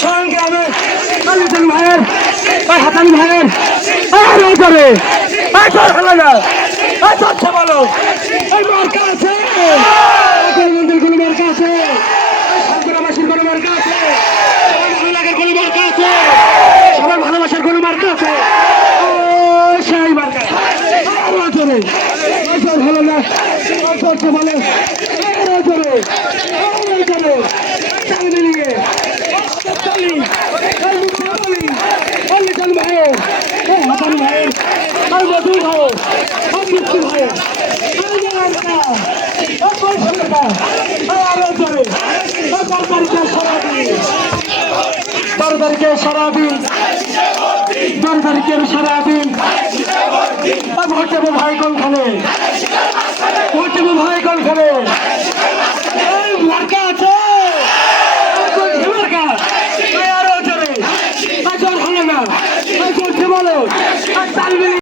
সংগ্রামে আলিজন ভাইয়ের হাসান ভাইয়ের আরো করে হলো না চলছে বলো এই মার্কা আছে মন্দির কোনো মার্কা আছে শান্তরাবাসীর কোনো মার্কা আছে ভালো লাগার কোনো মার্কা আছে সবার ভালোবাসার কোনো মার্কা আছে সেই মার্কা আরো জোরে হলো না চলছে বলো আরো জোরে চালিয়ে নিয়ে আলিজন ভাইয়ের হাসান ভাইয়ের আর মধু ভাইয়ের আর মুক্তি ভাইয়ের সারাদিন ভোট দেবো ভাই কোনখানে ভোট দেবো ভাই কোনখানে মার্কা আছে মার্কা আরো জোরে হলো না বলো